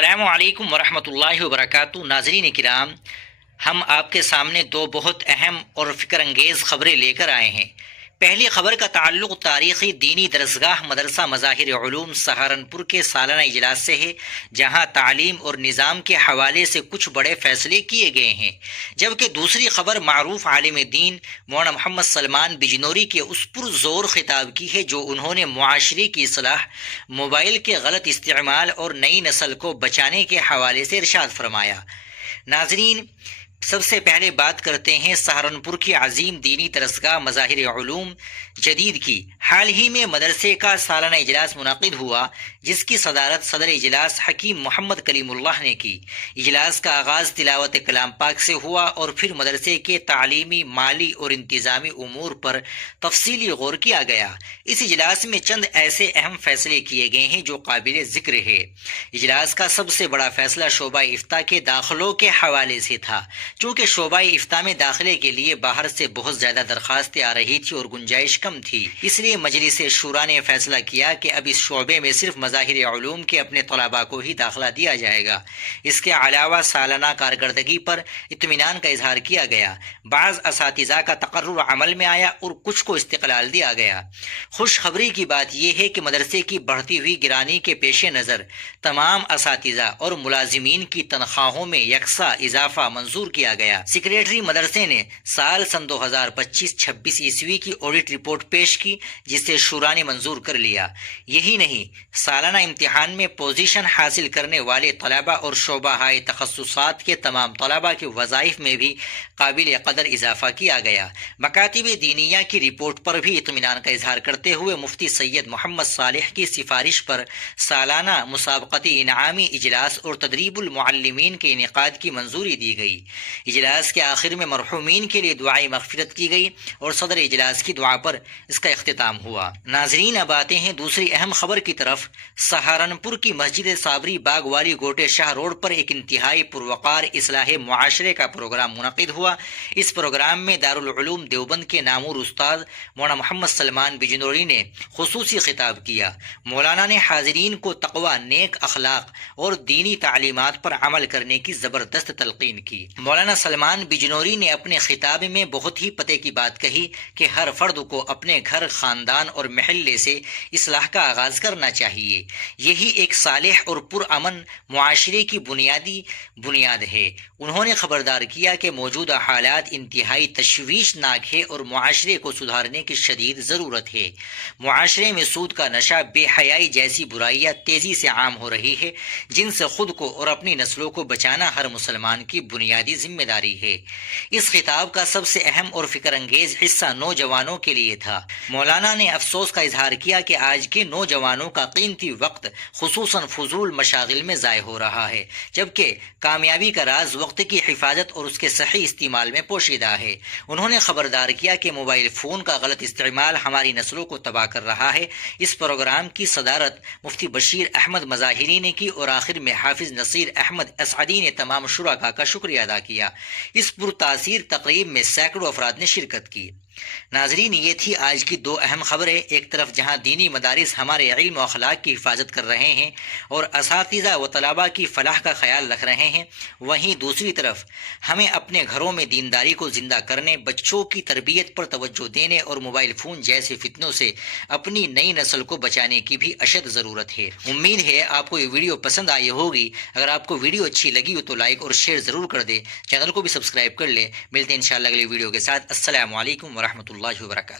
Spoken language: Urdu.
السلام علیکم ورحمۃ اللہ وبرکاتہ۔ ناظرین کرام، ہم آپ کے سامنے دو بہت اہم اور فکر انگیز خبریں لے کر آئے ہیں۔ پہلی خبر کا تعلق تاریخی دینی درسگاہ مدرسہ مظاہر علوم سہارنپور کے سالانہ اجلاس سے ہے، جہاں تعلیم اور نظام کے حوالے سے کچھ بڑے فیصلے کیے گئے ہیں، جبکہ دوسری خبر معروف عالم دین مولانا محمد سلمان بجنوری کے اس پرزور خطاب کی ہے جو انہوں نے معاشرے کی اصلاح، موبائل کے غلط استعمال اور نئی نسل کو بچانے کے حوالے سے ارشاد فرمایا۔ ناظرین، سب سے پہلے بات کرتے ہیں سہارنپور کی عظیم دینی درسگاہ مظاہر علوم جدید کی۔ حال ہی میں مدرسے کا سالانہ اجلاس منعقد ہوا، جس کی صدارت صدر اجلاس حکیم محمد کلیم اللہ نے کی۔ اجلاس کا آغاز تلاوت کلام پاک سے ہوا اور پھر مدرسے کے تعلیمی، مالی اور انتظامی امور پر تفصیلی غور کیا گیا۔ اس اجلاس میں چند ایسے اہم فیصلے کیے گئے ہیں جو قابل ذکر ہے۔ اجلاس کا سب سے بڑا فیصلہ شعبہ افتاء کے داخلوں کے حوالے سے تھا۔ چونکہ شعبہ افتاء میں داخلے کے لیے باہر سے بہت زیادہ درخواستیں آ رہی تھی اور گنجائش کم تھی، اس لیے مجلس شورا نے فیصلہ کیا کہ اب اس شعبے میں صرف مظاہر علوم کے اپنے طلباء کو ہی داخلہ دیا جائے گا۔ اس کے علاوہ سالانہ کارکردگی پر اطمینان کا اظہار کیا گیا۔ بعض اساتذہ کا تقرر عمل میں آیا اور کچھ کو استقلال دیا گیا۔ خوشخبری کی بات یہ ہے کہ مدرسے کی بڑھتی ہوئی گرانی کے پیش نظر تمام اساتذہ اور ملازمین کی تنخواہوں میں یکساں اضافہ منظور کیا گیا۔ سیکریٹری مدرسے نے سال 2025-26 عیسوی کی آڈٹ رپورٹ پیش کی، جسے شورا نے منظور کر لیا۔ یہی نہیں، سالانہ امتحان میں پوزیشن حاصل کرنے والے طلباء اور شعبہ ہائے تخصصات کے تمام طلباء کے وظائف میں بھی قابل قدر اضافہ کیا گیا۔ مکاتب دینیہ کی رپورٹ پر بھی اطمینان کا اظہار کرتے ہوئے مفتی سید محمد صالح کی سفارش پر سالانہ مسابقتی انعامی اجلاس اور تدریب المعلمین کے انعقاد کی منظوری دی گئی۔ اجلاس کے آخر میں مرحومین کے لیے دعائے مغفرت کی گئی اور صدر اجلاس کی دعا پر اس کا اختتام ہوا۔ ناظرین، اب آتے ہیں دوسری اہم خبر کی طرف۔ سہارنپور کی مسجد صابری باغ والی گوٹے شاہ روڈ پر ایک انتہائی پروقار اصلاح معاشرے کا پروگرام منعقد ہوا۔ اس پروگرام میں دارالعلوم دیوبند کے نامور استاد مولانا محمد سلمان بجنوری نے خصوصی خطاب کیا۔ مولانا نے حاضرین کو تقوی، نیک اخلاق اور دینی تعلیمات پر عمل کرنے کی زبردست تلقین کی۔ مولانا سلمان بجنوری نے اپنے خطاب میں بہت ہی پتے کی بات کہی کہ ہر فرد کو اپنے گھر، خاندان اور محلے سے اصلاح کا آغاز کرنا چاہیے۔ یہی ایک صالح اور پرامن معاشرے کی بنیاد ہے۔ انہوں نے خبردار کیا کہ موجودہ حالات انتہائی تشویشناک ہے اور معاشرے کو سدھارنے کی شدید ضرورت ہے۔ معاشرے میں سود کا نشہ، بے حیائی جیسی برائیاں تیزی سے عام ہو رہی ہے، جن سے خود کو اور اپنی نسلوں کو بچانا ہر مسلمان کی بنیادی ذمہ داری ہے۔ اس خطاب کا سب سے اہم اور فکر انگیز حصہ نوجوانوں کے لیے تھا۔ مولانا نے افسوس کا اظہار کیا کہ آج کے نوجوانوں کا قیمتی وقت خصوصاً فضول مشاغل میں ضائع ہو رہا ہے، جبکہ کامیابی کا راز وقت کی حفاظت اور اس کے صحیح استعمال میں پوشیدہ ہے۔ انہوں نے خبردار کیا کہ موبائل فون کا غلط استعمال ہماری نسلوں کو تباہ کر رہا ہے۔ اس پروگرام کی صدارت مفتی بشیر احمد مظاہری نے کی اور آخر میں حافظ نصیر احمد اسعدی نے تمام شرکاء کا شکریہ ادا کیا۔ اس پرتاثیر تقریب میں سینکڑوں افراد نے شرکت کی۔ ناظرین، یہ تھی آج کی دو اہم خبریں۔ ایک طرف جہاں دینی مدارس ہمارے علم و اخلاق کی حفاظت کر رہے ہیں اور اساتذہ و طلباء کی فلاح کا خیال رکھ رہے ہیں، وہیں دوسری طرف ہمیں اپنے گھروں میں دینداری کو زندہ کرنے، بچوں کی تربیت پر توجہ دینے اور موبائل فون جیسے فتنوں سے اپنی نئی نسل کو بچانے کی بھی اشد ضرورت ہے۔ امید ہے آپ کو یہ ویڈیو پسند آئی ہوگی۔ اگر آپ کو ویڈیو اچھی لگی ہو تو لائک اور شیئر ضرور کر دیں، چینل کو بھی سبسکرائب کر لیں۔ ملتے ہیں انشاءاللہ اگلی ویڈیو کے ساتھ۔ السلام علیکم ورحمۃ اللہ وبرکاتہ۔